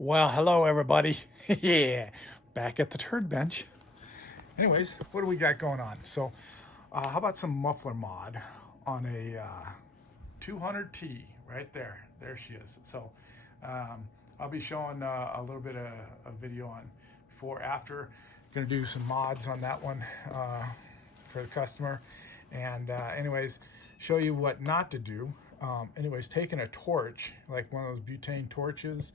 Well, hello everybody. Yeah, back at the turd bench. Anyways, what do we got going on? So, how about some muffler mod on a 200T right there? There she is. So, I'll be showing a little bit of a video on before, after. Going to do some mods on that one for the customer, and anyways, show you what not to do. Anyways, taking a torch, like one of those butane torches,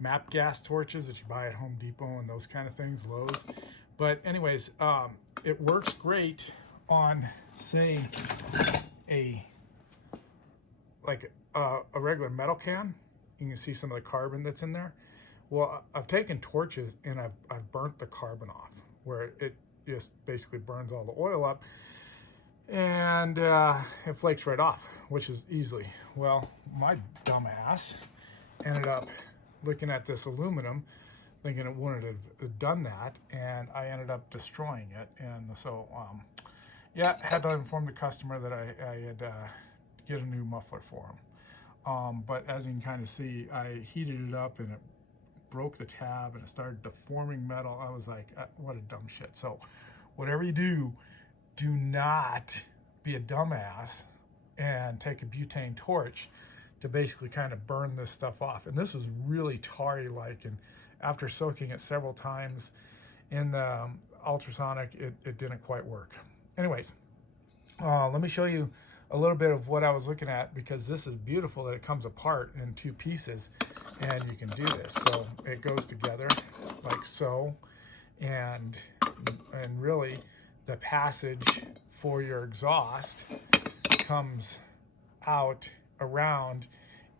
map gas torches that you buy at Home Depot and those kind of things, Lowe's. But anyways, it works great on, say, a regular metal can. You can see some of the carbon that's in there. Well, I've taken torches and I've burnt the carbon off, where it just basically burns all the oil up, and it flakes right off, which is easily. Well, my dumbass ended up looking at this aluminum, thinking it wouldn't have done that, and I ended up destroying it. And so, yeah, had to inform the customer that I had get a new muffler for him. But as you can kind of see, I heated it up and it broke the tab and it started deforming metal. I was like, what a dumb shit. So whatever you do, do not be a dumbass and take a butane torch to basically kind of burn this stuff off. And this was really tarry-like, and after soaking it several times in the ultrasonic, it didn't quite work. Anyways, let me show you a little bit of what I was looking at, because this is beautiful that it comes apart in two pieces and you can do this. So it goes together like so, and really the passage for your exhaust comes out around,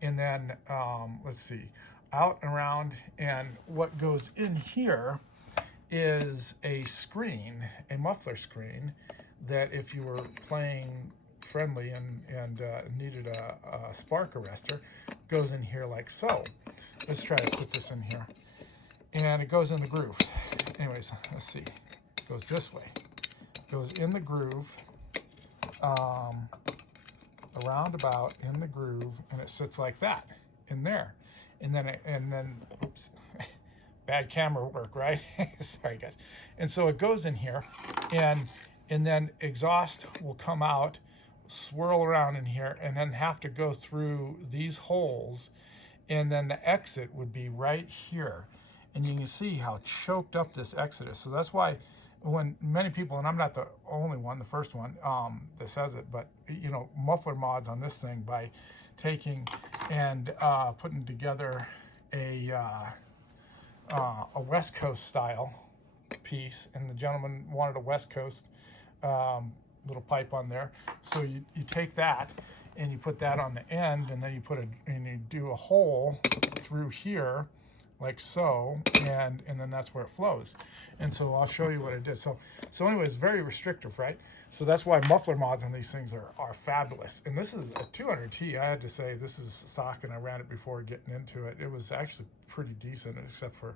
and then let's see, out and around, and what goes in here is a screen, a muffler screen, that if you were playing friendly and needed a spark arrestor, goes in here like so. Let's try to put this in here, and it goes in the groove. Anyways, let's see, it goes this way, it goes in the groove, around about in the groove, and it sits like that in there, and then oops, bad camera work, right? Sorry guys. And so it goes in here, and then exhaust will come out, swirl around in here, and then have to go through these holes, and then the exit would be right here, and you can see how choked up this exit is. So that's why when many people, and I'm not the only one, the first one that says it, but you know, muffler mods on this thing by taking and putting together a West Coast style piece, and the gentleman wanted a West Coast little pipe on there. So you take that and you put that on the end, and then you do a hole through here like so, and then that's where it flows. And so I'll show you what I did. So anyways, very restrictive, right? So that's why muffler mods on these things are fabulous. And this is a 200T. I had to say, this is stock, and I ran it before getting into it. It was actually pretty decent, except for,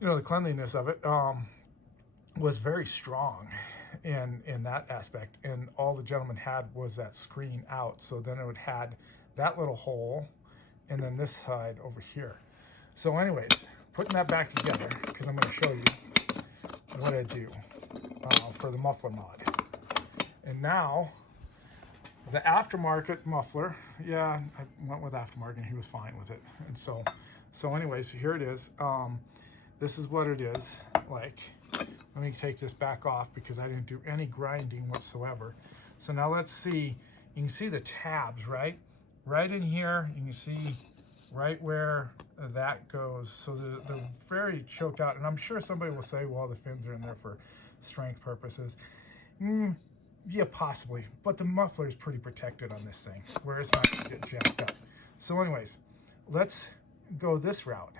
you know, the cleanliness of it was very strong in that aspect. And all the gentleman had was that screen out. So then it would had that little hole, and then this side over here. So anyways, putting that back together, because I'm going to show you what I do for the muffler mod. And now, the aftermarket muffler, yeah, I went with aftermarket, and he was fine with it. And so anyways, here it is. This is what it is like. Let me take this back off, because I didn't do any grinding whatsoever. So now let's see, you can see the tabs, right? Right in here, you can see right where that goes. So they're very choked out, and I'm sure somebody will say, well, the fins are in there for strength purposes. Yeah, possibly, but the muffler is pretty protected on this thing, where it's not going to get jacked up. So anyways, let's go this route.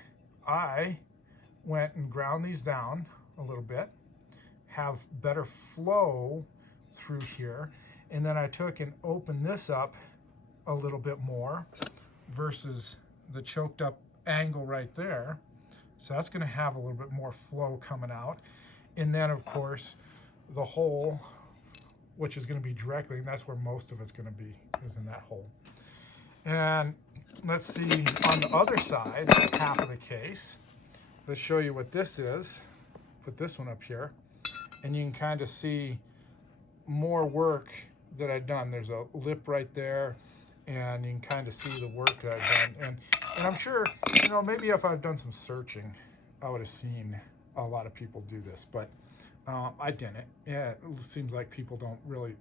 I went and ground these down a little bit, have better flow through here, and then I took and opened this up a little bit more versus the choked up angle right there. So that's going to have a little bit more flow coming out. And then of course the hole, which is going to be directly, and that's where most of it's going to be, is in that hole. And let's see on the other side, half of the case. Let's show you what this is. Put this one up here, and you can kind of see more work that I've done. There's a lip right there, and you can kind of see the work that I've done. And I'm sure, you know, maybe if I've done some searching, I would have seen a lot of people do this, but I didn't. Yeah, it seems like people don't really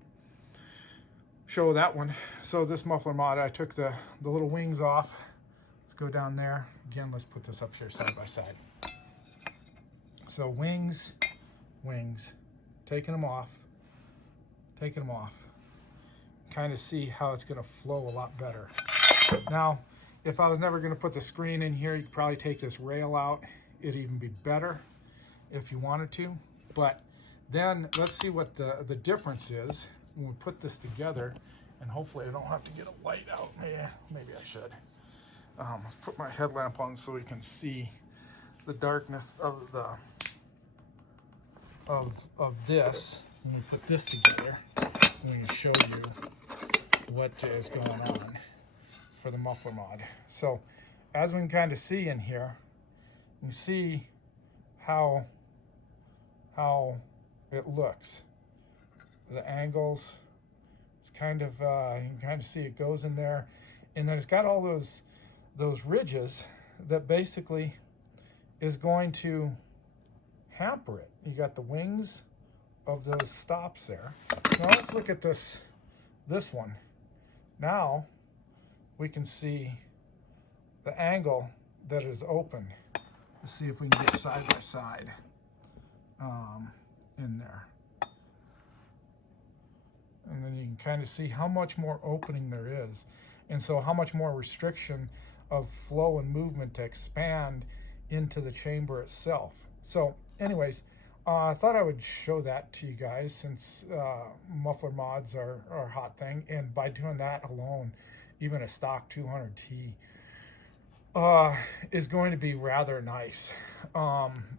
show that one. So this muffler mod, I took the little wings off. Let's go down there. Again, let's put this up here side by side. So wings, taking them off. Kind of see how it's gonna flow a lot better. Now, if I was never gonna put the screen in here, you could probably take this rail out. It'd even be better if you wanted to. But then let's see what the difference is when we put this together. And hopefully I don't have to get a light out. Yeah, maybe I should. Let's put my headlamp on so we can see the darkness of this. When we put this together, I'm going to show you what is going on for the muffler mod. So as we can kind of see in here, you see how it looks. The angles, it's kind of, you can kind of see it goes in there. And then it's got all those ridges that basically is going to hamper it. You got the wings of those stops there. Now let's look at this one. Now we can see the angle that is open. Let's see if we can get side by side in there. And then you can kind of see how much more opening there is. And so how much more restriction of flow and movement to expand into the chamber itself. So anyways, I thought I would show that to you guys since muffler mods are a hot thing. And by doing that alone, even a stock 200T is going to be rather nice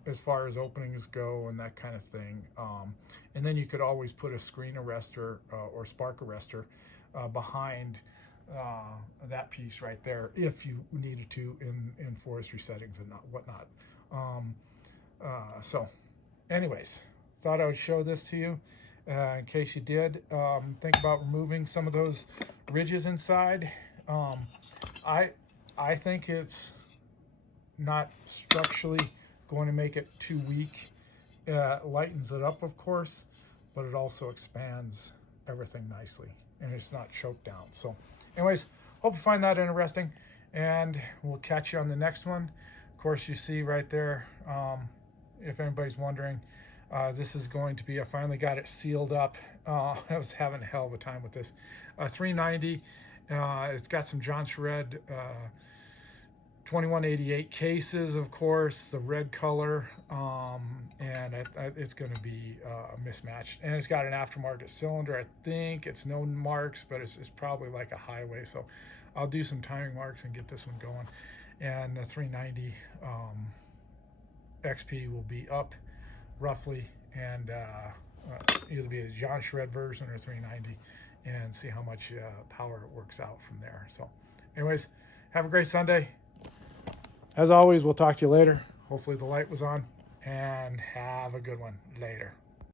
as far as openings go and that kind of thing. And then you could always put a screen arrestor or spark arrestor behind that piece right there if you needed to in forestry settings and whatnot. So anyways, thought I would show this to you in case you did think about removing some of those ridges inside. I think it's not structurally going to make it too weak. Lightens it up, of course, but it also expands everything nicely and it's not choked down. So anyways, hope you find that interesting, and we'll catch you on the next one. Of course, you see right there, if anybody's wondering, this is going to be, I finally got it sealed up. I was having a hell of a time with this. 390, it's got some John Shred 2188 cases, of course, the red color, and it's going to be mismatched. And it's got an aftermarket cylinder. I think it's no marks, but it's probably like a highway. So I'll do some timing marks and get this one going. And the 390 XP will be up roughly, and either be a John Shred version or 390, and see how much power it works out from there. So anyways, have a great Sunday. As always, we'll talk to you later. Hopefully the light was on, and have a good one later.